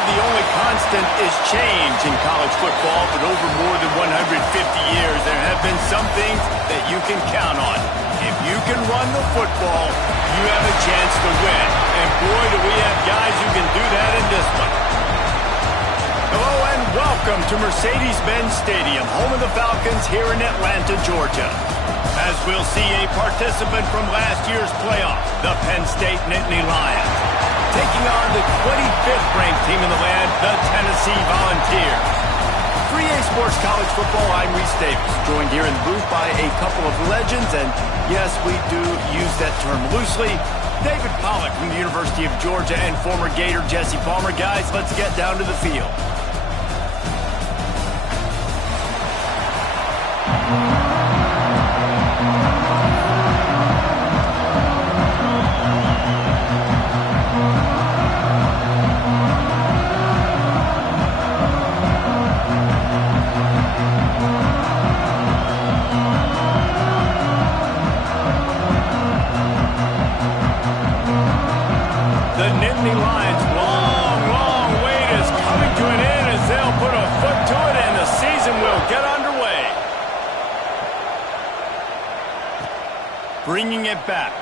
said the only constant is change in college football, but over more than 150 years, there have been some things that you can count on. If you can run the football, you have a chance to win. And boy, do we have guys who can do that in this one. Hello and welcome to Mercedes-Benz Stadium, home of the Falcons here in Atlanta, Georgia. As we'll see a participant from last year's playoff, the Penn State Nittany Lions, taking on the 25th ranked team in the land, the Tennessee Volunteers. For EA Sports College Football, I'm Reese Davis, joined here in the booth by a couple of legends, and yes, we do use that term loosely. David Pollack from the University of Georgia and former Gator Jesse Palmer. Guys, let's get down to the field. The Nittany Lions' long wait is coming to an end as they'll put a foot to it and the season will get underway. Bringing it back.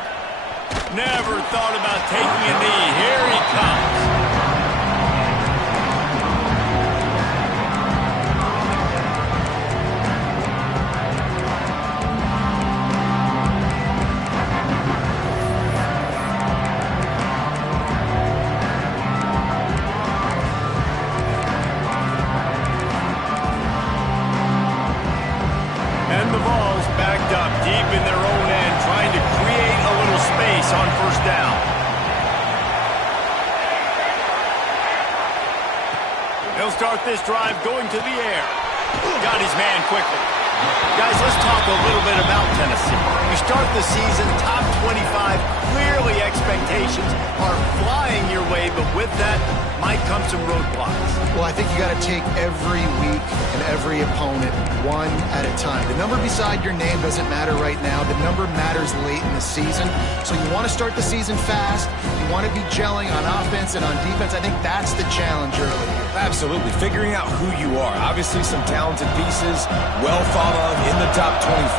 Never thought about taking a knee. Here he comes. And the ball's backed up deep in their own end, trying to create a little space on first down. He'll start this drive going to the air. Got his man quickly. Guys, let's talk a little bit about Tennessee. You start the season top 25. Clearly expectations are flying your way, but with that might come some roadblocks. Well, I think you got to take every week and every opponent one at a time. The number beside your name doesn't matter right now. The number matters late in the season. So you want to start the season fast. You want to be gelling on offense and on defense. I think that's the challenge early. Absolutely. Figuring out who you are. Obviously some talented pieces, well thought of in the top 25,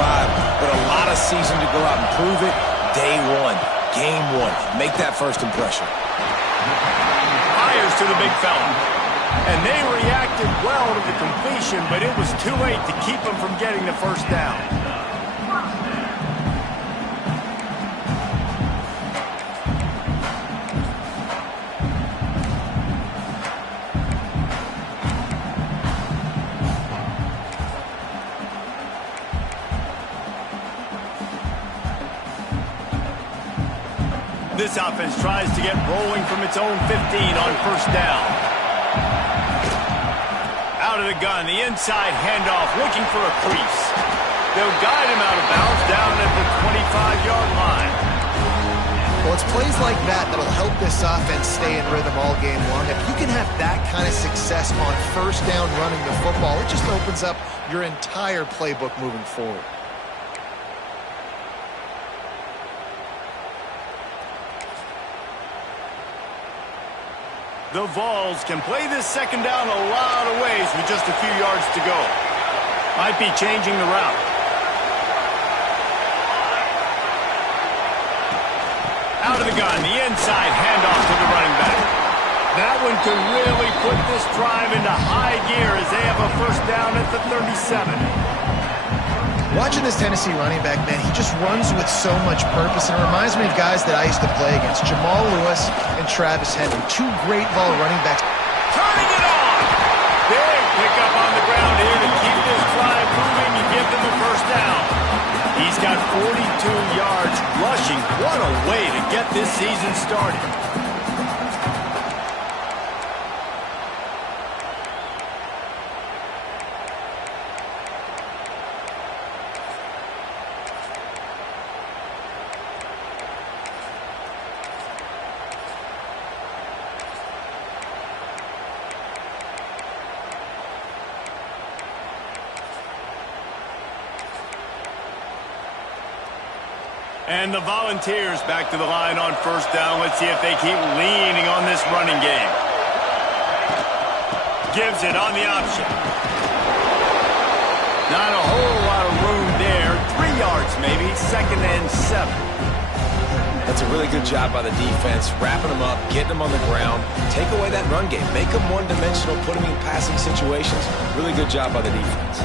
but a lot of season to go out and prove it. Day one, game one. Make that first impression. Fires to the big fella. And they reacted well to the completion, but it was too late to keep them from getting the first down. This offense tries to get rolling from its own 15 on first down. Out of the gun, the inside handoff, looking for a crease. They'll guide him out of bounds down at the 25-yard line. Well, it's plays like that that'll help this offense stay in rhythm all game long. If you can have that kind of success on first down running the football, it just opens up your entire playbook moving forward. The Vols can play this second down a lot of ways with just a few yards to go. Might be changing the route. Out of the gun, the inside handoff to the running back. That one could really put this drive into high gear as they have a first down at the 37. Watching this Tennessee running back, man, he just runs with so much purpose, and it reminds me of guys that I used to play against, Jamal Lewis and Travis Henry, two great ball running backs. Turning it on! Big pickup on the ground here to keep this drive moving and give them the first down. He's got 42 yards rushing. What a way to get this season started. And the Volunteers back to the line on first down. Let's see if they keep leaning on this running game. Gives it on the option. Not a whole lot of room there. 3 yards maybe. 2nd and 7. That's a really good job by the defense, wrapping them up, getting them on the ground, take away that run game, make them one-dimensional, put them in passing situations. Really good job by the defense.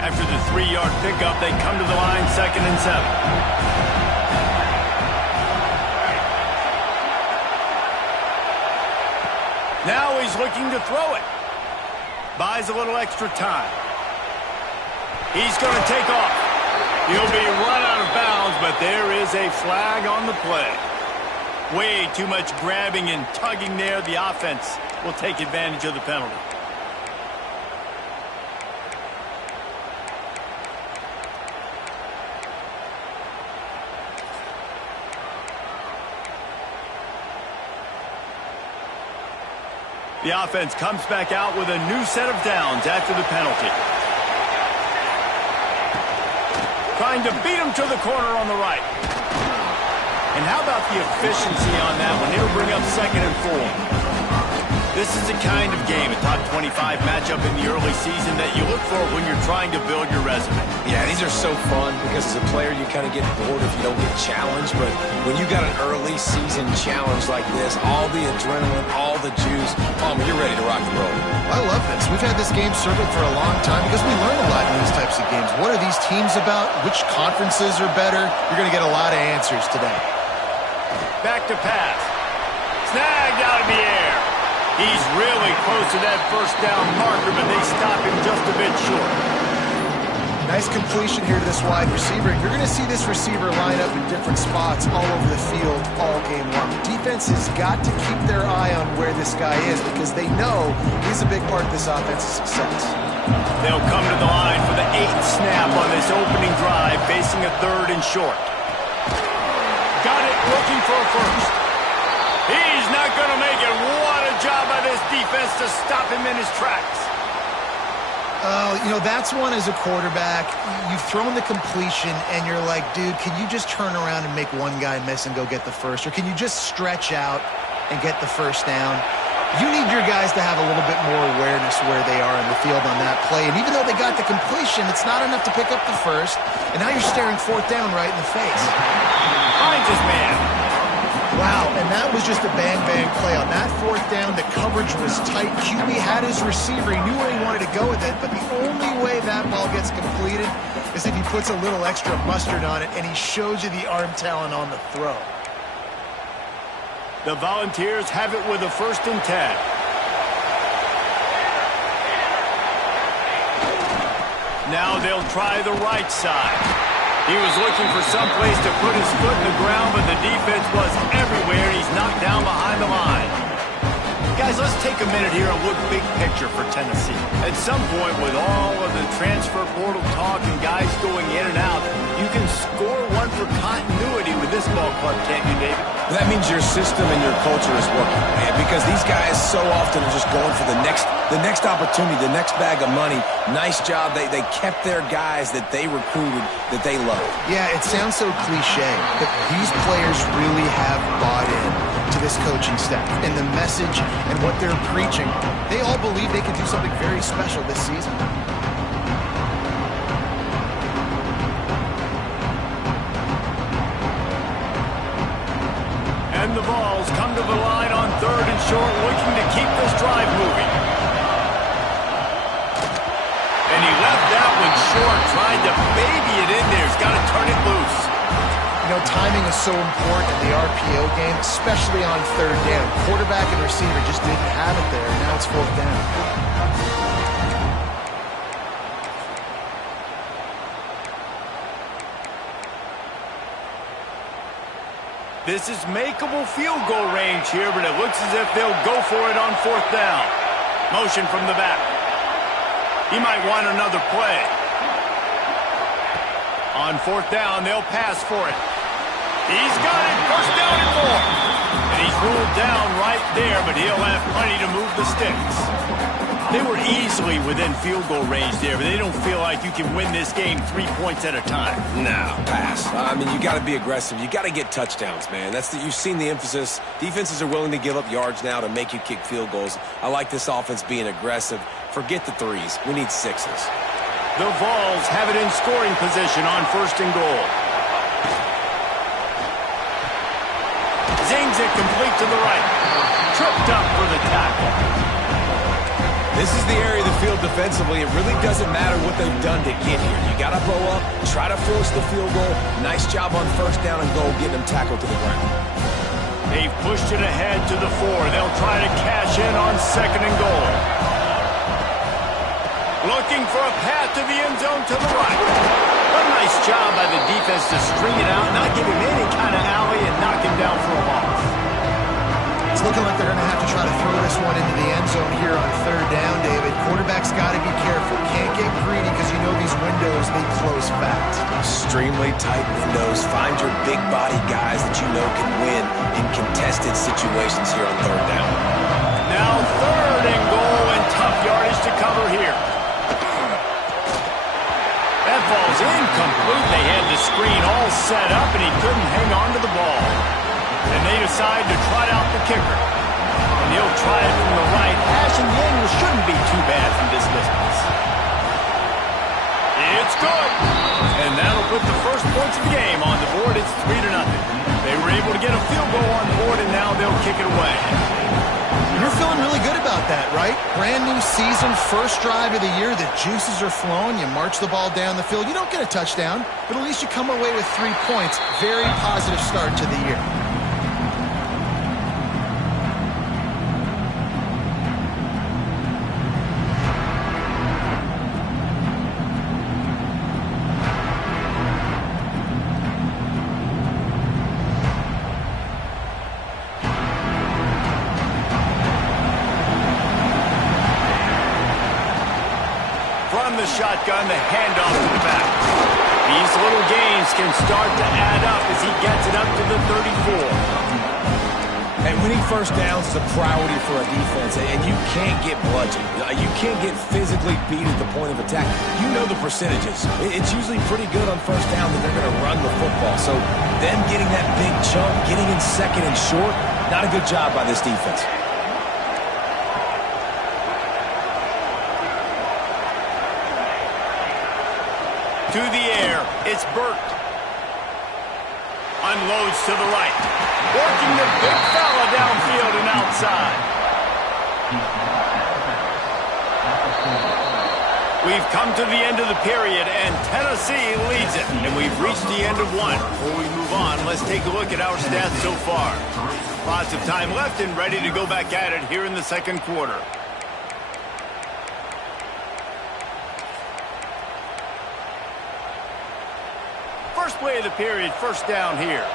After the 3-yard pickup, they come to the line, 2nd and 7. Now he's looking to throw it. Buys a little extra time. He's going to take off. He'll be run out of bounds, but there is a flag on the play. Way too much grabbing and tugging there. The offense will take advantage of the penalty. The offense comes back out with a new set of downs after the penalty. Trying to beat him to the corner on the right. And how about the efficiency on that one? It'll bring up 2nd and 4. This is the kind of game, a top 25 matchup in the early season that you look for when you're trying to build your resume. Yeah, these are so fun because as a player you kind of get bored if you don't get challenged. But when you got an early season challenge like this, all the adrenaline, all the juice, you're ready to rock and roll. I love this. We've had this game circled for a long time because we learn a lot in these types of games. What are these teams about? Which conferences are better? You're going to get a lot of answers today. Back to pass. Snagged out of the air. He's really close to that first down marker, but they stop him just a bit short. Nice completion here to this wide receiver. You're going to see this receiver line up in different spots all over the field all game long. Defense has got to keep their eye on where this guy is because they know he's a big part of this offense's success. They'll come to the line for the 8th snap on this opening drive, facing a 3rd and short. Got it, looking for a first. He's not going to make it. What a job by this defense to stop him in his tracks. That's one as a quarterback. You've thrown the completion, and you're like, dude, can you just turn around and make one guy miss and go get the first? Or can you just stretch out and get the first down? You need your guys to have a little bit more awareness where they are in the field on that play. And even though they got the completion, it's not enough to pick up the first. And now you're staring 4th down right in the face. Finds his man. Wow, and that was just a bang-bang play. On that 4th down, the coverage was tight. QB had his receiver. He knew where he wanted to go with it, but the only way that ball gets completed is if he puts a little extra mustard on it, and he shows you the arm talent on the throw. The Volunteers have it with a 1st and 10. Now they'll try the right side. He was looking for some place to put his foot in the ground, but the defense was everywhere. He's knocked down behind the line. Guys, let's take a minute here and look big picture for Tennessee. At some point, with all of the transfer portal talk and guys going in and out, you can score one for continuity with this ball club, can't you, David? That means your system and your culture is working, man, because these guys so often are just going for the next opportunity, the next bag of money. Nice job. They kept their guys that they recruited, that they love. Yeah, it sounds so cliche, but these players really have bought in to this coaching staff and the message and what they're preaching. They all believe they can do something very special this season. And the Vols come to the line on 3rd and short, looking to keep this drive moving. And he left that one short, trying to baby it in there. He's got to turn it loose. Timing is so important in the RPO game, especially on 3rd down. Quarterback and receiver just didn't have it there, and now it's 4th down. This is makeable field goal range here, but it looks as if they'll go for it on 4th down. Motion from the back. He might want another play. On 4th down, they'll pass for it. He's got it. 1st down and 4. And he's ruled down right there, but he'll have plenty to move the sticks. They were easily within field goal range there, but they don't feel like you can win this game 3 points at a time. No, pass. I mean, you got to be aggressive. You got to get touchdowns, man. You've seen the emphasis. Defenses are willing to give up yards now to make you kick field goals. I like this offense being aggressive. Forget the threes. We need sixes. The Vols have it in scoring position on 1st and goal. Zings it complete to the right. Tripped up for the tackle. This is the area of the field defensively. It really doesn't matter what they've done to get here. You got to blow up, try to force the field goal. Nice job on 1st down and goal, getting them tackled to the ground. They've pushed it ahead to the 4. They'll try to cash in on 2nd and goal. Looking for a path to the end zone to the right. What a nice job by the defense to string it out, not give him any kind of alley, and knock him down for a loss. It's looking like they're going to have to try to throw this one into the end zone here on 3rd down, David. Quarterback's got to be careful. Can't get greedy because you know these windows, they close fast. Extremely tight windows. Find your big body guys that you know can win in contested situations here on 3rd down. Now 3rd and goal and tough yardage to cover here. That ball's incomplete. They had the screen all set up and he couldn't hang on to the ball. And they decide to trot out the kicker. And he'll try it from the right. Passing the angle shouldn't be too bad from this distance. It's good. And that'll put the first points of the game on the board. It's 3-0. They were able to get a field goal on the board, and now they'll kick it away. You're feeling really good about that, right? Brand new season, 1st drive of the year. The juices are flowing. You march the ball down the field. You don't get a touchdown, but at least you come away with 3 points. Very positive start to the year. Shotgun, the handoff to the back. These little gains can start to add up as he gets it up to the 34. And winning 1st downs is a priority for a defense, and you can't get bludgeoned. You can't get physically beat at the point of attack. You know the percentages. It's usually pretty good on 1st down that they're going to run the football. So them getting that big chunk, getting in 2nd and short, not a good job by this defense. To the air, it's Burt. Unloads to the right. Working the big fella downfield and outside. We've come to the end of the period, and Tennessee leads it. And we've reached the end of one. Before we move on, let's take a look at our stats so far. Lots of time left and ready to go back at it here in the 2nd quarter. First play of the period, 1st down here.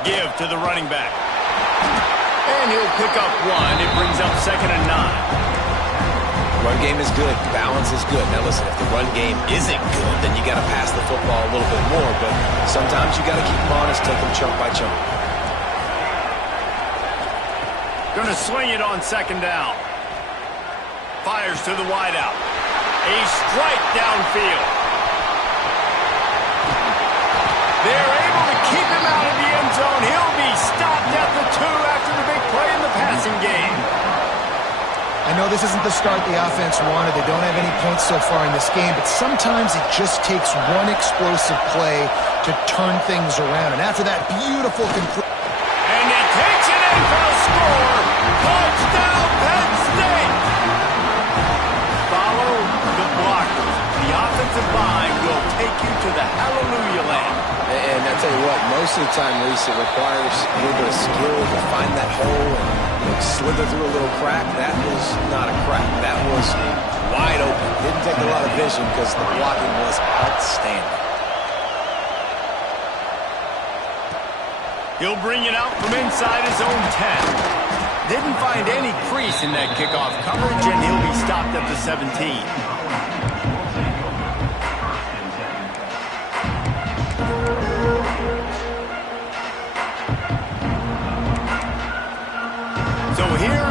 Give to the running back. And he'll pick up 1. It brings up 2nd and 9. Run game is good. Balance is good. Now listen, if the run game isn't good, then you got to pass the football a little bit more. But sometimes you got to keep them honest, take them chunk by chunk. Going to swing it on 2nd down. Fires to the wideout. A strike downfield. They're able to keep him out of the end zone. He'll be stopped at the 2 after the big play in the passing game. I know this isn't the start the offense wanted. They don't have any points so far in this game, but sometimes it just takes one explosive play to turn things around. And after that beautiful conclusion. And he takes it in for the score. Touchdown, Penn State. Follow the blocker. The offensive line will take you to the hallelujah land. And I tell you what, most of the time, Reese, it requires a little bit of skill to find that hole and slither through a little crack. That was not a crack. That was wide open. Didn't take a lot of vision because the blocking was outstanding. He'll bring it out from inside his own 10. Didn't find any crease in that kickoff coverage, and he'll be stopped at the 17.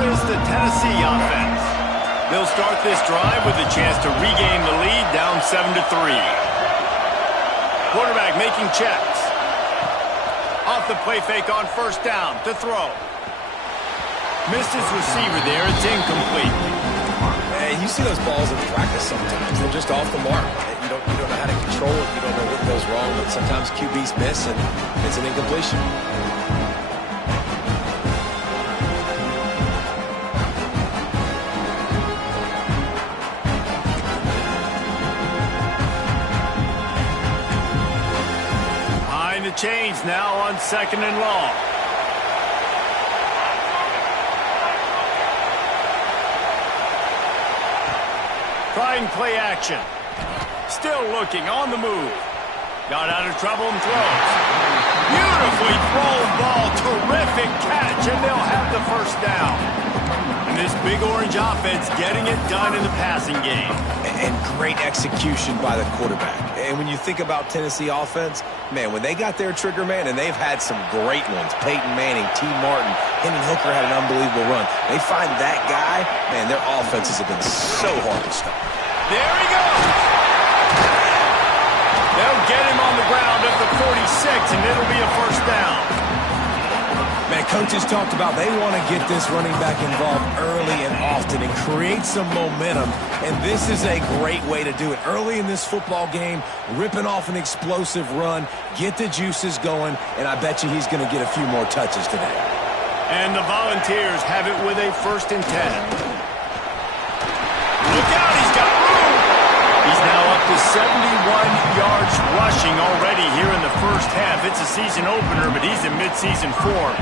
is the Tennessee offense. They'll start this drive with a chance to regain the lead, down 7-3. Quarterback making checks. Off the play fake on first down to throw. Missed his receiver there. It's incomplete. Hey, you see those balls in practice sometimes. They're just off the mark. You don't know how to control it. You don't know what goes wrong, but sometimes QBs miss, and it's an incompletion. Behind the chains now on 2nd and long. Trying play action. Still looking on the move. Got out of trouble and throws. Beautifully thrown ball. Terrific catch, and they'll have the first down. And this big orange offense getting it done in the passing game. And great execution by the quarterback. And when you think about Tennessee offense, man, when they got their trigger man, and they've had some great ones, Peyton Manning, T. Martin, Hendon Hooker had an unbelievable run. They find that guy, man, their offenses have been so hard to stop. There he goes. They'll get him on the ground at the 46, and it'll be a first down. Man, coaches talked about they want to get this running back involved early and often and create some momentum, and this is a great way to do it. Early in this football game, ripping off an explosive run, get the juices going, and I bet you he's going to get a few more touches today. And the Volunteers have it with a 1st and 10. Look out, he's got room. He's now up to 71 yards rushing already here in the first half. It's a season opener, but he's in midseason form.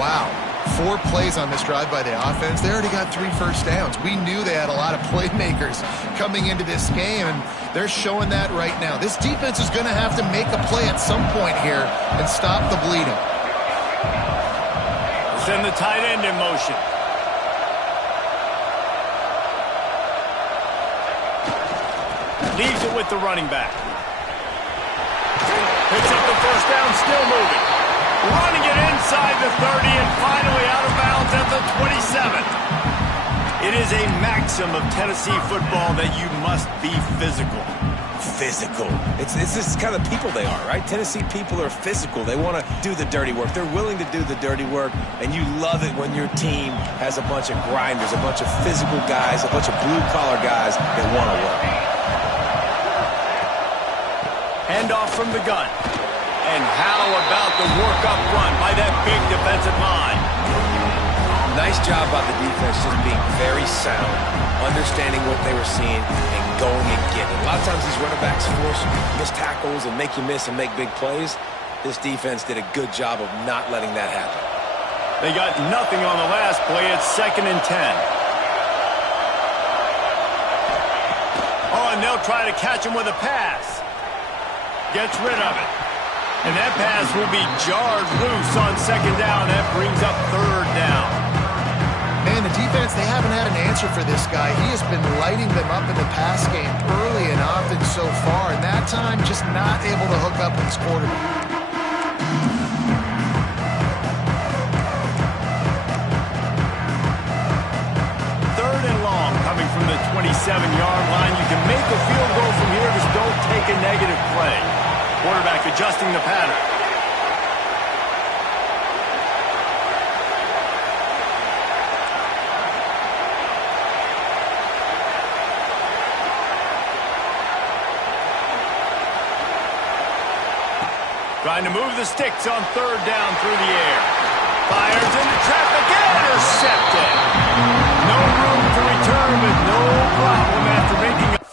Wow. 4 plays on this drive by the offense. They already got 3 first downs. We knew they had a lot of playmakers coming into this game, and they're showing that right now. This defense is going to have to make a play at some point here and stop the bleeding. Send the tight end in motion. Leaves it with the running back. Picks up the first down, still moving. Running it inside the 30 and finally out of bounds at the 27. It is a maxim of Tennessee football that you must be physical. Physical. It's this kind of people they are, right? Tennessee people are physical. They want to do the dirty work. They're willing to do the dirty work, and you love it when your team has a bunch of grinders, a bunch of physical guys, a bunch of blue-collar guys that want to work. Handoff from the gun. And how about the work up front by that big defensive line? Nice job by the defense just being very sound, understanding what they were seeing, and going and getting it. A lot of times these running backs force missed tackles and make you miss and make big plays. This defense did a good job of not letting that happen. They got nothing on the last play. It's 2nd and 10. Oh, and they'll try to catch him with a pass. Gets rid of it. And that pass will be jarred loose on 2nd down. That brings up 3rd down. Man, the defense, they haven't had an answer for this guy. He has been lighting them up in the pass game early and often so far, and that time just not able to hook up with his quarterback. Third and long coming from the 27-yard line. You can make a field goal from here, just don't take a negative play. Quarterback adjusting the pattern. Trying to move the sticks on 3rd down through the air. Fires into traffic, intercepted. No room to return, but no problem after making a...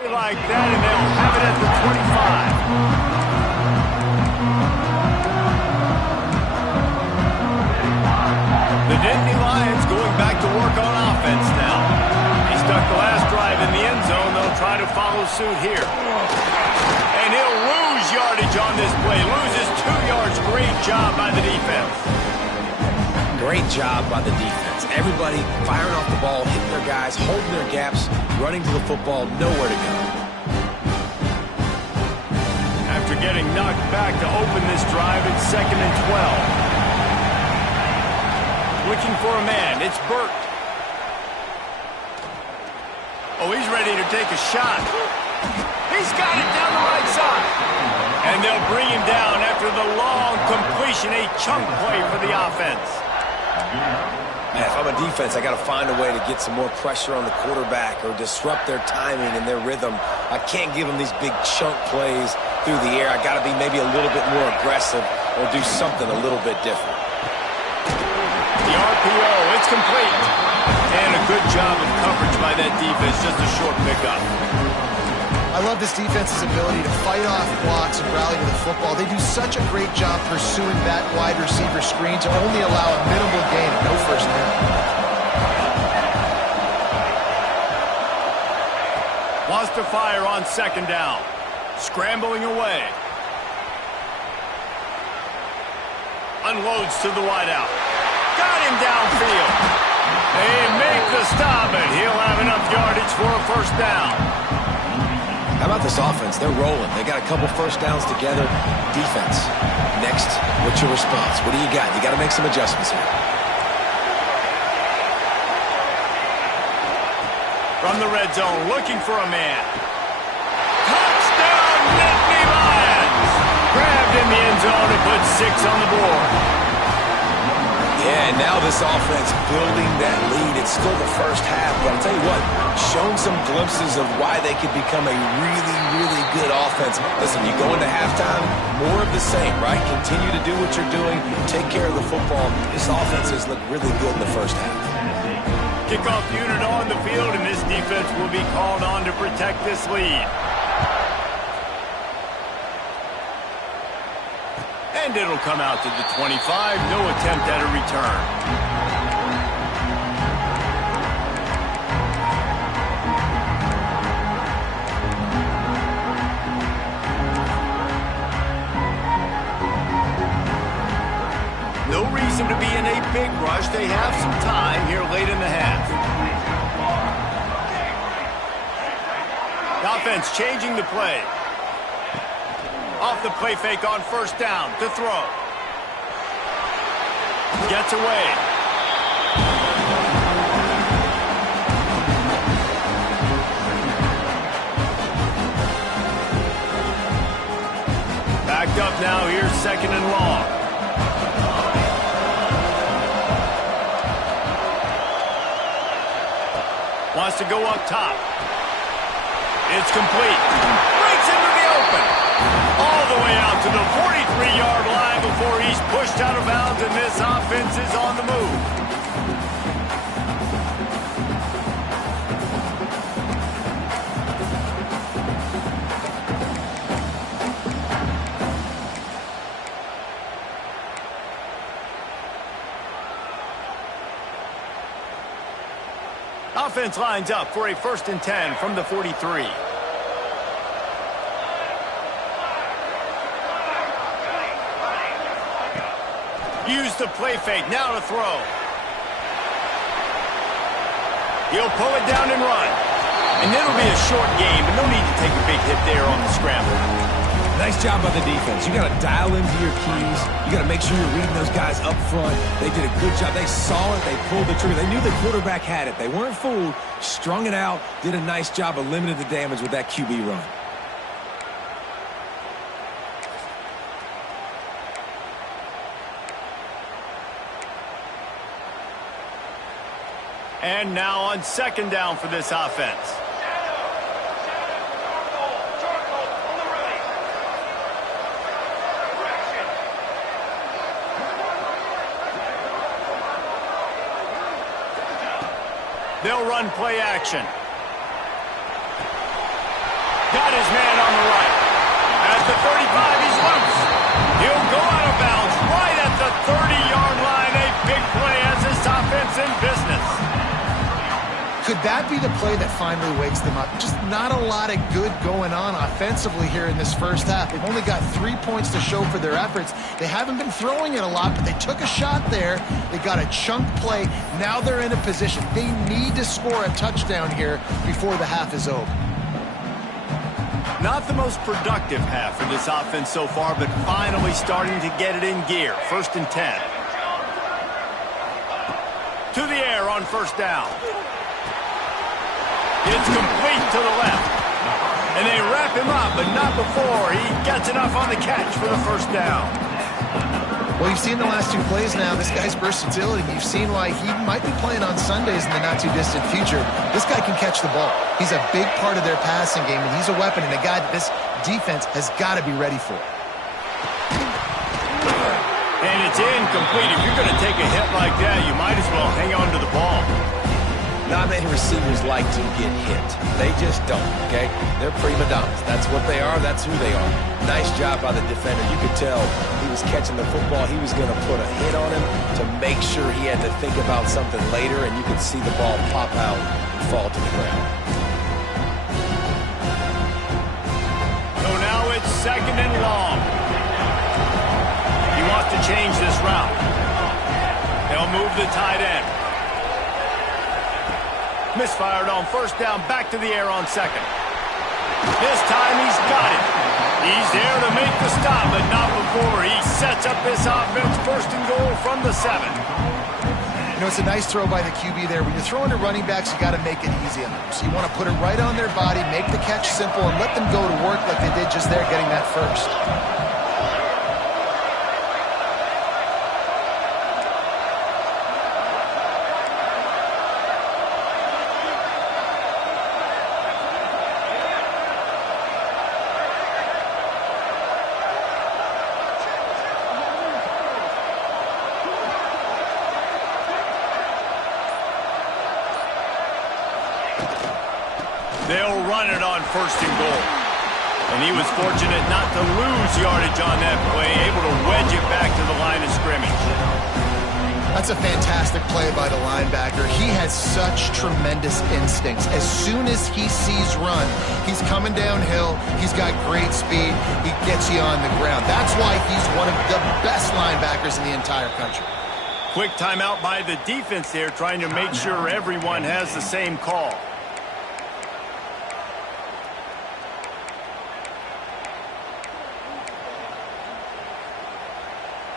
Like that, and they'll have it at the 25. The Nittany Lions going back to work on offense now. He stuck the last drive in the end zone. They'll try to follow suit here. And he'll lose yardage on this play. Loses 2 yards. Great job by the defense. Great job by the defense. Everybody firing off the ball, hitting their guys, holding their gaps, running to the football, nowhere to go. After getting knocked back to open this drive, it's 2nd and 12. Looking for a man. It's Burt. Oh, he's ready to take a shot. He's got it down the right side. And they'll bring him down after the long completion, a chunk play for the offense. Man, if I'm a defense, I got to find a way to get some more pressure on the quarterback or disrupt their timing and their rhythm. I can't give them these big chunk plays through the air. I got to be maybe a little bit more aggressive or do something a little bit different. The RPO, it's complete. And a good job of coverage by that defense, just a short pickup. I love this defense's ability to fight off blocks and rally to the football. They do such a great job pursuing that wide receiver screen to only allow a minimal gain and no first down. Wants to fire on 2nd down. Scrambling away. Unloads to the wideout. Got him downfield. They make the stop, and he'll have enough yardage for a first down. How about this offense? They're rolling. They got a couple first downs together. Defense. Next, what's your response? What do you got? You got to make some adjustments here. From the red zone, looking for a man. Touchdown, Nittany Lions! Grabbed in the end zone and put 6 on the board. Yeah, and now this offense building that lead. It's still the first half, but I'll tell you what, showing some glimpses of why they could become a really, really good offense. Listen, you go into halftime, more of the same, right? Continue to do what you're doing, take care of the football. This offense has looked really good in the first half. Kickoff unit on the field, and this defense will be called on to protect this lead. And it'll come out to the 25. No attempt at a return. No reason to be in a big rush. They have some time here late in the half. The offense changing the play. Off the play fake on 1st down to throw. Gets away. Backed up now. Here's 2nd and long. Wants to go up top. It's complete. Breaks into the open. All the way out to the 43-yard line before he's pushed out of bounds, and this offense is on the move. Offense lines up for a 1st and 10 from the 43. Use the play fake, now to throw. He'll pull it down and run. And it'll be a short game, but no need to take a big hit there on the scramble. Nice job by the defense. You got to dial into your keys. You got to make sure you're reading those guys up front. They did a good job. They saw it. They pulled the trigger. They knew the quarterback had it. They weren't fooled. Strung it out. Did a nice job of limiting the damage with that QB run. And now on 2nd down for this offense. They'll run play action. Got his man on the right. At the 35, he's loose. He'll go out of bounds right at the 30-yard line. A big play as this offense in business. Could that be the play that finally wakes them up? Just not a lot of good going on offensively here in this first half. They've only got 3 points to show for their efforts. They haven't been throwing it a lot, but they took a shot there. They got a chunk play. Now they're in a position. They need to score a touchdown here before the half is over. Not the most productive half for this offense so far, but finally starting to get it in gear. 1st and 10. To the air on 1st down. It's complete to the left. And they wrap him up, but not before he gets enough on the catch for the 1st down. Well, you've seen the last 2 plays now. This guy's versatility. You've seen why he might be playing on Sundays in the not-too-distant future. This guy can catch the ball. He's a big part of their passing game, and he's a weapon and a guy that this defense has got to be ready for. And it's incomplete. If you're going to take a hit like that, you might as well hang on to the ball. Not many receivers like to get hit. They just don't, okay? They're prima donnas. That's what they are. That's who they are. Nice job by the defender. You could tell he was catching the football. He was going to put a hit on him to make sure he had to think about something later, and you could see the ball pop out and fall to the ground. So now it's 2nd and long. He wants to change this route. They'll move the tight end. Misfired on 1st down, back to the air on 2nd. This time he's got it. He's there to make the stop, but not before he sets up this offense. 1st and goal from the 7. You know, it's a nice throw by the QB there. When you're throwing to running backs, you got to make it easy on them. So you want to put it right on their body, make the catch simple, and let them go to work like they did just there, getting that 1st. They'll run it on 1st and goal. And he was fortunate not to lose yardage on that play, able to wedge it back to the line of scrimmage. That's a fantastic play by the linebacker. He has such tremendous instincts. As soon as he sees run, he's coming downhill. He's got great speed. He gets you on the ground. That's why he's one of the best linebackers in the entire country. Quick timeout by the defense there, trying to make sure everyone has the same call.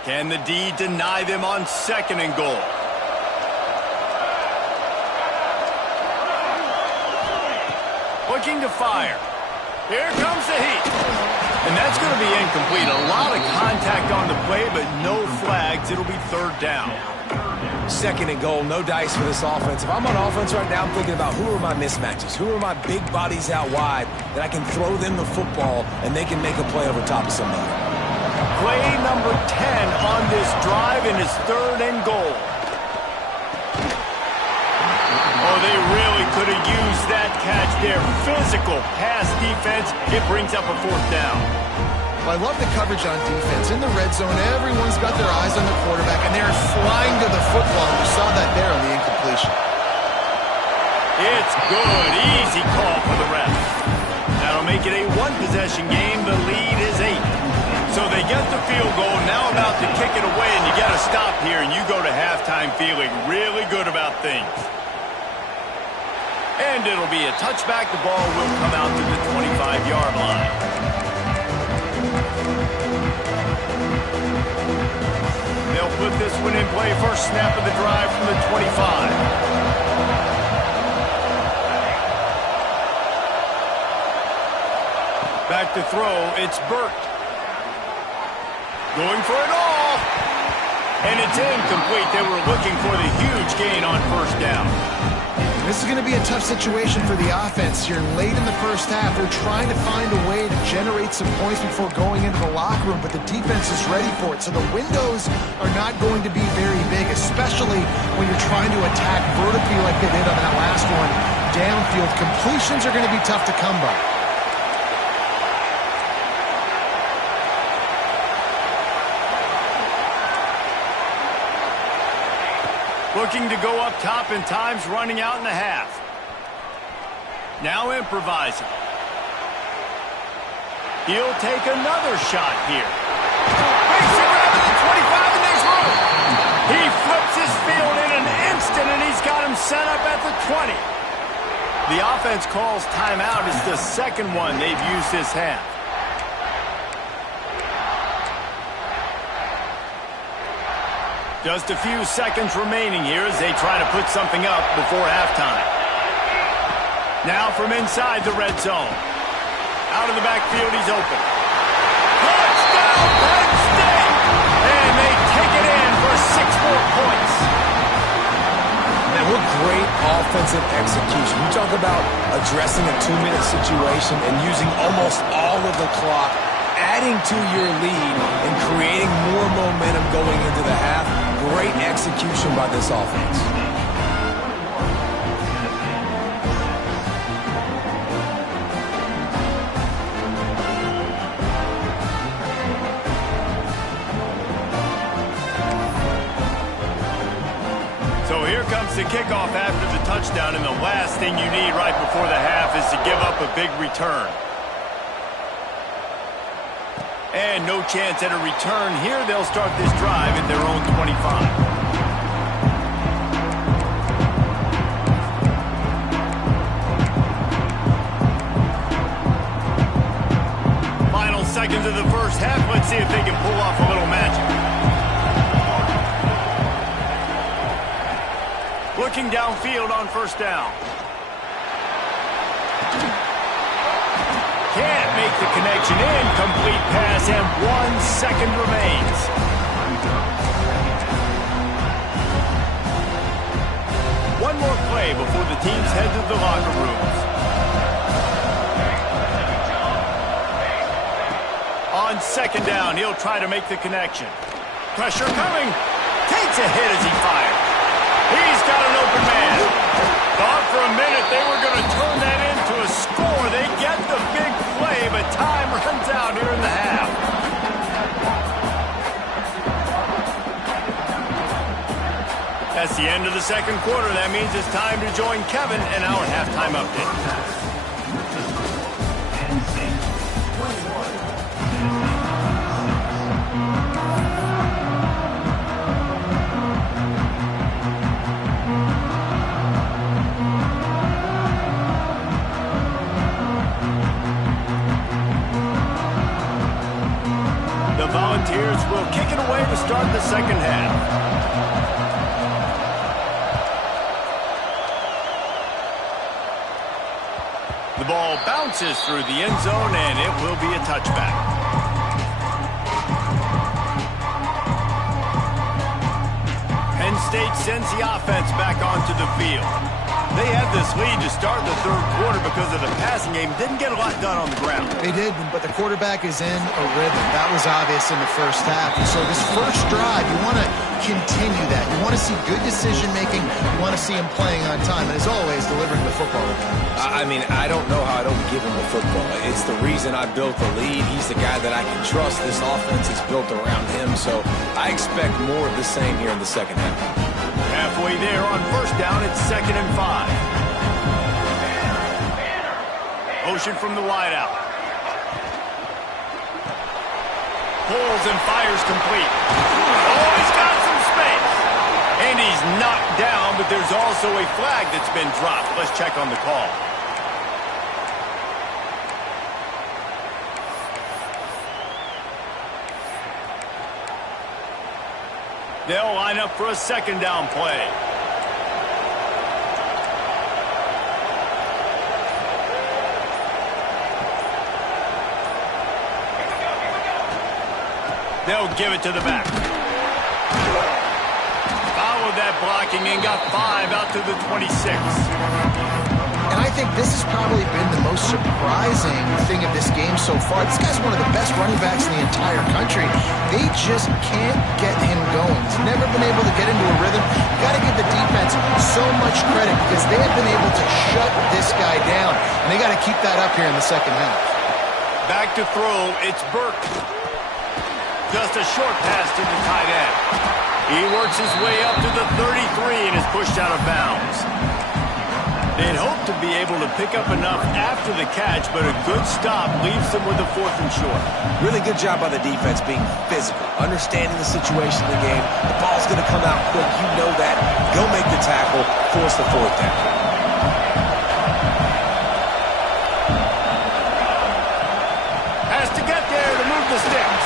Can the D deny them on 2nd and goal? Looking to fire. Here comes the heat. And that's going to be incomplete. A lot of contact on the play, but no flags. It'll be 3rd down. 2nd and goal, no dice for this offense. If I'm on offense right now, I'm thinking about who are my mismatches? Who are my big bodies out wide that I can throw them the football and they can make a play over top of somebody? Play number 10 on this drive, and it's 3rd and goal. Oh, they really could have used that catch there. Physical pass defense. It brings up a 4th down. Well, I love the coverage on defense. In the red zone, everyone's got their eyes on the quarterback, and they're flying to the football. You saw that there on the incompletion. It's good. Easy call for the ref. That'll make it a 1-possession game. The lead is 8. So they get the field goal, now about to kick it away, and you got to stop here, and you go to halftime feeling really good about things. And it'll be a touchback. The ball will come out to the 25-yard line. They'll put this one in play. First snap of the drive from the 25. Back to throw, it's Burt. Going for it all. And it's incomplete. They were looking for the huge gain on 1st down. This is going to be a tough situation for the offense here late in the first half. They're trying to find a way to generate some points before going into the locker room, but the defense is ready for it. So the windows are not going to be very big, especially when you're trying to attack vertically like they did on that last one. Downfield completions are going to be tough to come by. Looking to go up top, and time's running out in the half. Now improvising. He'll take another shot here. Makes it grab at the 25, and there's room. He flips his field in an instant, and he's got him set up at the 20. The offense calls timeout. It's the second one they've used this half. Just a few seconds remaining here as they try to put something up before halftime. Now from inside the red zone. Out of the backfield, he's open. Touchdown, Penn State! And they take it in for 6 more points. Man, what great offensive execution. You talk about addressing a 2-minute situation and using almost all of the clock, adding to your lead and creating more momentum going into the half. Great execution by this offense. So here comes the kickoff after the touchdown, and the last thing you need right before the half is to give up a big return. And no chance at a return here. They'll start this drive at their own 25. Final seconds of the first half. Let's see if they can pull off a little magic. Looking downfield on first down. Can't make the connection. Incomplete pass, and 1 second remains. One more play before the teams head to the locker rooms. On second down, he'll try to make the connection. Pressure coming. Takes a hit as he fires. He's got an open man. Thought for a minute they were going to turn that into a score. They get the big play, but time runs out here in the half. That's the end of the second quarter. That means it's time to join Kevin in our halftime update. Volunteers will kick it away to start the second half. The ball bounces through the end zone, and it will be a touchback. Penn State sends the offense back onto the field. They had this lead to start the third quarter because of the passing game. Didn't get a lot done on the ground. They did, but the quarterback is in a rhythm. That was obvious in the first half. And so this first drive, you want to continue that. You want to see good decision-making. You want to see him playing on time. And as always, delivering the football. I mean, I don't know how I don't give him the football. It's the reason I built the lead. He's the guy that I can trust. This offense is built around him. So I expect more of the same here in the second half. Halfway there on first down, it's 2nd and 5. Motion from the wideout. Pulls and fires complete. Oh, he's got some space. And he's knocked down, but there's also a flag that's been dropped. Let's check on the call. They'll line up for a second down play. They'll give it to the back. Followed that blocking and got 5 out to the 26. And I think this has probably been the most surprising thing of this game so far. This guy's one of the best running backs in the entire country. They just can't get him going. He's never been able to get into a rhythm. You've got to give the defense so much credit because they have been able to shut this guy down. And they got to keep that up here in the second half. Back to throw, it's Burke. Just a short pass to the tight end. He works his way up to the 33 and is pushed out of bounds. They'd hope to be able to pick up enough after the catch, but a good stop leaves them with a 4th and short. Really good job by the defense being physical, understanding the situation in the game. The ball's going to come out quick. You know that. Go make the tackle, force the 4th down. Has to get there to move the sticks.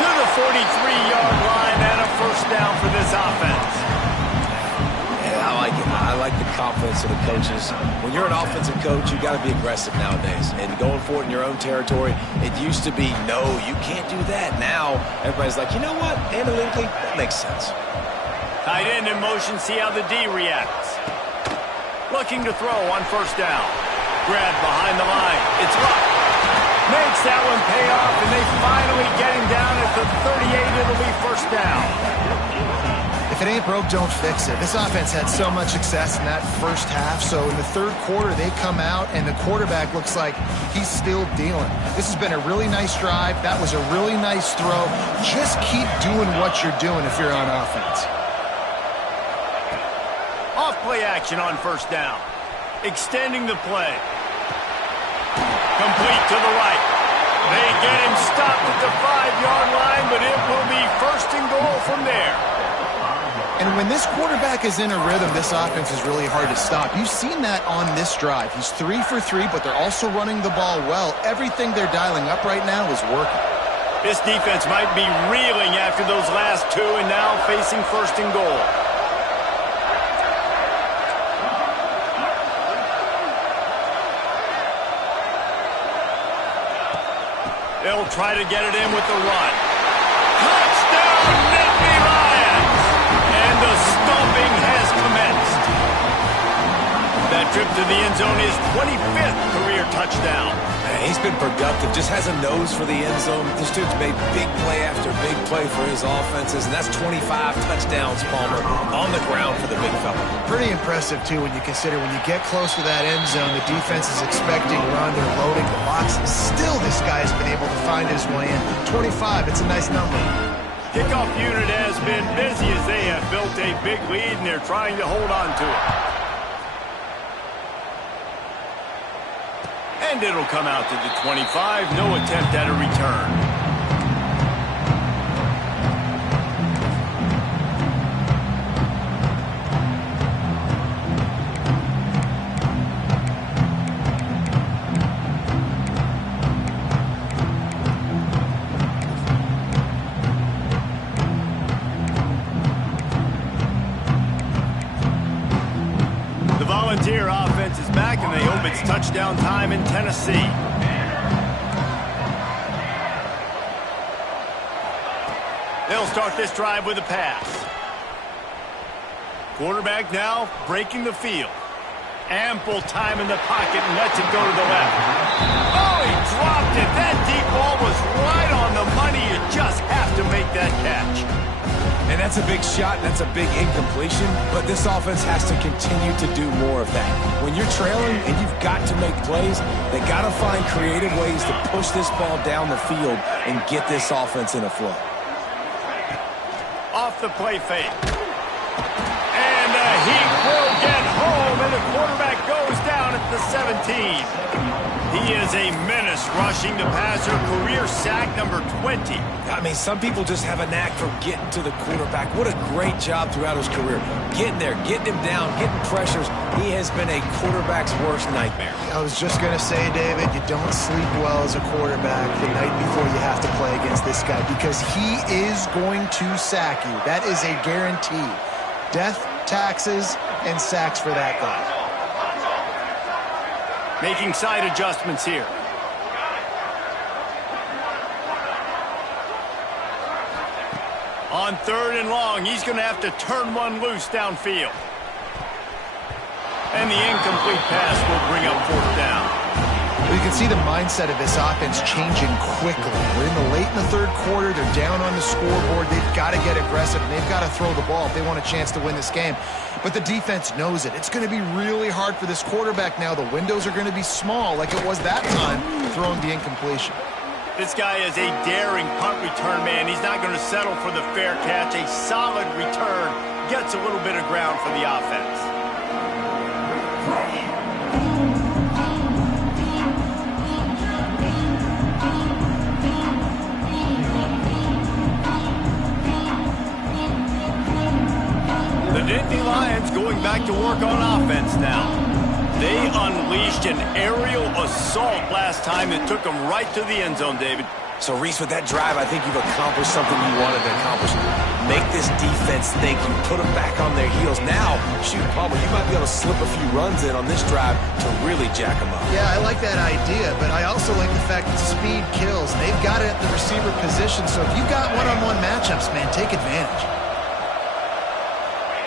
To the 43-yard line and a 1st down for this offense. Yeah, I like it. I like the confidence of the coaches. When you're an offensive coach, you got to be aggressive nowadays. And going for it in your own territory, it used to be, no, you can't do that. Now, everybody's like, you know what? Analytically, that makes sense. Tight end in motion, see how the D reacts. Looking to throw on 1st down. Grab behind the line. It's up. Makes that one pay off, and they finally get him down at the 38. It'll be 1st down. If it ain't broke, don't fix it. This offense had so much success in that first half, so in the 3rd quarter, they come out, and the quarterback looks like he's still dealing. This has been a really nice drive. That was a really nice throw. Just keep doing what you're doing if you're on offense. Off play action on 1st down. Extending the play. Complete to the right. They get him stopped at the 5-yard line, but it will be 1st and goal from there. And when this quarterback is in a rhythm, this offense is really hard to stop. You've seen that on this drive. He's 3 for 3, but they're also running the ball well. Everything they're dialing up right now is working. This defense might be reeling after those last 2 and now facing 1st and goal. They'll try to get it in with the run. Touchdown, Nittany Lions! And the stomping has commenced. That trip to the end zone is 25th career touchdown. Man, he's been productive, just has a nose for the end zone. This dude's made big play after big play for his offenses, and that's 25 touchdowns, Palmer, on the ground for the big fella. Pretty impressive, too, when you consider when you get close to that end zone, the defense is expecting run, they're loading the box. Still, this guy's been able to find his way in. 25, it's a nice number. Kickoff unit has been busy as they have built a big lead, and they're trying to hold on to it. And it'll come out to the 25. No attempt at a return. Volunteer offense is back, and they hope it's touchdown time in Tennessee. They'll start this drive with a pass. Quarterback now breaking the field. Ample time in the pocket and lets it go to the left. Oh, he dropped it. That deep ball was right on the money. You just have to make that catch. And that's a big shot, and that's a big incompletion, but this offense has to continue to do more of that. When you're trailing and you've got to make plays, they got to find creative ways to push this ball down the field and get this offense in a flow. Off the play fake. And he will get home, and the quarterback goes down at the 17. He is a menace rushing the passer, career sack number 20. I mean, some people just have a knack for getting to the quarterback. What a great job throughout his career. Getting there, getting him down, getting pressures. He has been a quarterback's worst nightmare. I was just going to say, David, you don't sleep well as a quarterback the night before you have to play against this guy because he is going to sack you. That is a guarantee. Death, taxes, and sacks for that guy. Making side adjustments here. On 3rd and long, he's going to have to turn one loose downfield. And the incomplete pass will bring up 4th down. Well, you can see the mindset of this offense changing quickly. We're late in the 3rd quarter. They're down on the scoreboard. They've got to get aggressive, and they've got to throw the ball if they want a chance to win this game. But the defense knows it. It's going to be really hard for this quarterback now. The windows are going to be small like it was that time throwing the incompletion. This guy is a daring punt return man. He's not going to settle for the fair catch. A solid return. gets a little bit of ground for the offense. The Nittany Lions going back to work on offense now. They unleashed an aerial assault last time that took them right to the end zone, David. So, Reese, with that drive, I think you've accomplished something you wanted to accomplish. Make this defense think. You put them back on their heels. Now, shoot, Palmer, you might be able to slip a few runs in on this drive to really jack them up. Yeah, I like that idea, but I also like the fact that speed kills. They've got it at the receiver position, so if you've got one-on-one matchups, man, take advantage.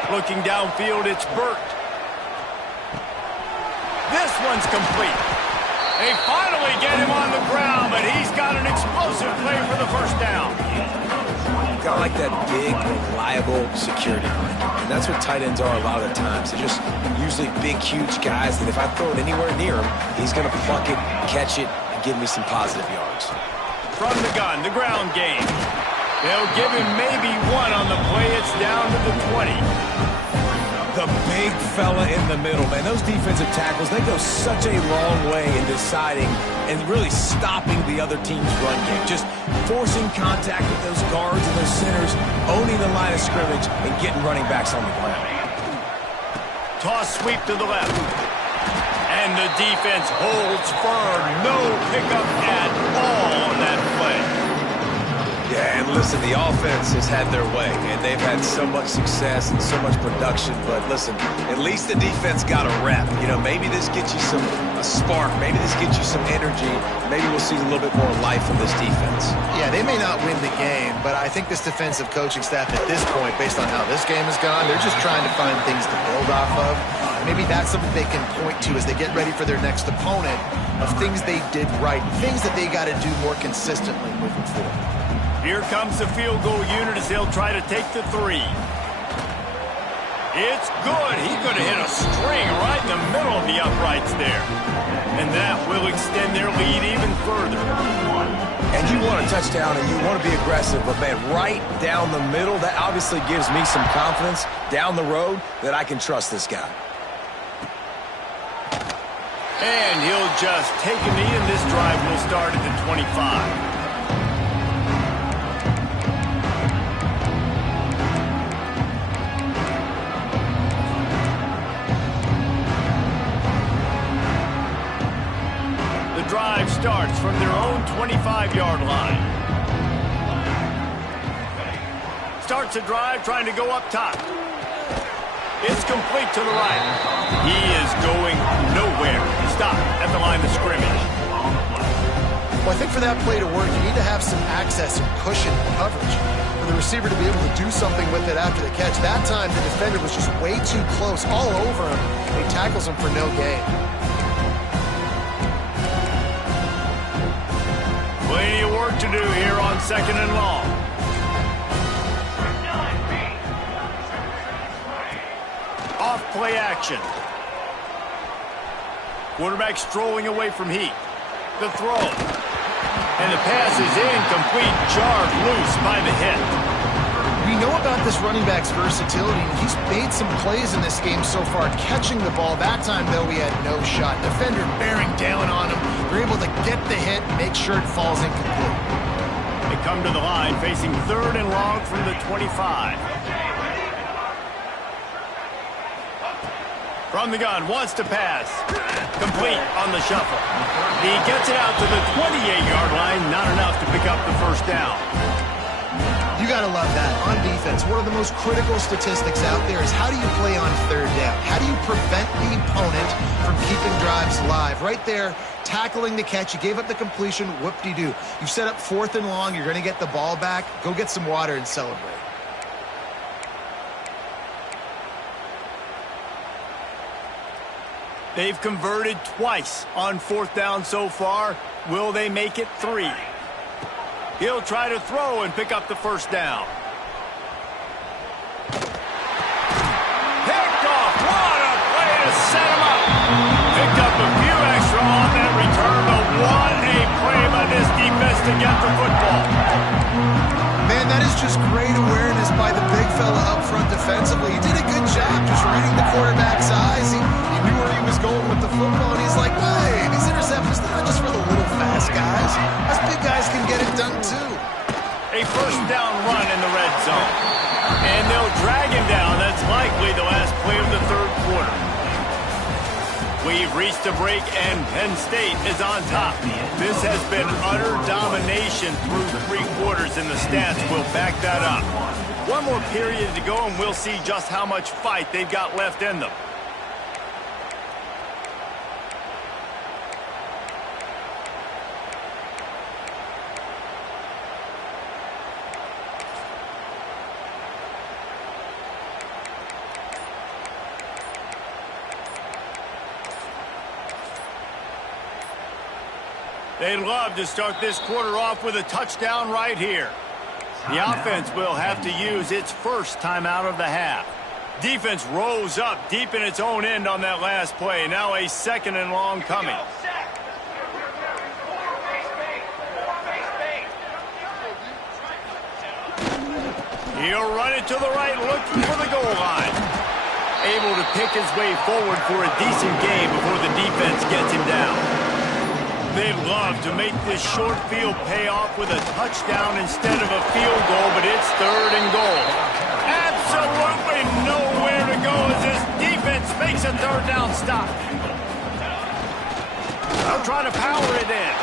Looking downfield, it's Burt. This one's complete. They finally get him on the ground, but he's got an explosive play for the first down. Got like that big, reliable security blanket. And that's what tight ends are a lot of the times. They're just usually big, huge guys that if I throw it anywhere near him, he's going to pluck it, catch it, and give me some positive yards. From the gun, the ground game. They'll give him maybe one on the play. It's down to the 20. The big fella in the middle, man. Those defensive tackles, they go such a long way in deciding and really stopping the other team's run game. Just forcing contact with those guards and those centers, owning the line of scrimmage, and getting running backs on the ground. Toss sweep to the left. And the defense holds firm. No pickup at all on that play. Yeah, and listen, the offense has had their way, and they've had so much success and so much production. But listen, at least the defense got a rep. You know, maybe this gets you a spark. Maybe this gets you some energy. Maybe we'll see a little bit more life from this defense. Yeah, they may not win the game, but I think this defensive coaching staff at this point, based on how this game has gone, they're just trying to find things to build off of. Maybe that's something they can point to as they get ready for their next opponent of things they did right, things that they got to do more consistently moving forward. Here comes the field goal unit as they'll try to take the 3. It's good. He could have hit a string right in the middle of the uprights there. And that will extend their lead even further. And you want a touchdown and you want to be aggressive, but man, right down the middle, that obviously gives me some confidence down the road that I can trust this guy. And he'll just take a knee, and this drive will start at the 25. Drive starts from their own 25-yard line. Starts a drive trying to go up top. It's complete to the right. He is going nowhere. Stop at the line of scrimmage. Well, I think for that play to work, you need to have some access and cushion coverage for the receiver to be able to do something with it after the catch. That time, the defender was just way too close, all over him. He tackles him for no gain. Plenty of work to do here on 2nd and long. Off play action. Quarterback strolling away from Heat. The throw. And the pass is incomplete. Jarred loose by the hit. We know about this running back's versatility, and he's made some plays in this game so far, catching the ball. That time, though, he had no shot. Defender bearing down on him. They're able to get the hit, make sure it falls incomplete. They come to the line, facing 3rd and long from the 25. From the gun, wants to pass. Complete on the shuffle. He gets it out to the 28-yard line, not enough to pick up the first down. You got to love that. On defense, one of the most critical statistics out there is how do you play on 3rd down? How do you prevent the opponent from keeping drives alive? Right there, tackling the catch. You gave up the completion. Whoop-de-doo. You've set up 4th and long. You're going to get the ball back. Go get some water and celebrate. They've converted twice on 4th down so far. Will they make it 3? He'll try to throw and pick up the first down. Picked off. What a play to set him up. Picked up a few extra on that return, but what a play by this defense to get the football. Man, that is just great awareness by the big fella up front defensively. He did a good job just reading the quarterback's eyes. He knew where he was going with the football, and he's like, hey, these interceptions, they're not just for the little fast guys. Us big guys can get it done too. A first down run in the red zone. And they'll drag him down. That's likely the last play of the third quarter. We've reached a break, and Penn State is on top. This has been utter domination through 3 quarters, and the stats will back that up. One more period to go, and we'll see just how much fight they've got left in them. They'd love to start this quarter off with a touchdown right here. The offense will have to use its first timeout of the half. Defense rose up deep in its own end on that last play. Now a second and long coming. He'll run it to the right, looking for the goal line. Able to pick his way forward for a decent gain before the defense gets him down. They'd love to make this short field pay off with a touchdown instead of a field goal, but it's third and goal. Absolutely nowhere to go as this defense makes a third down stop. They'll try to power it in.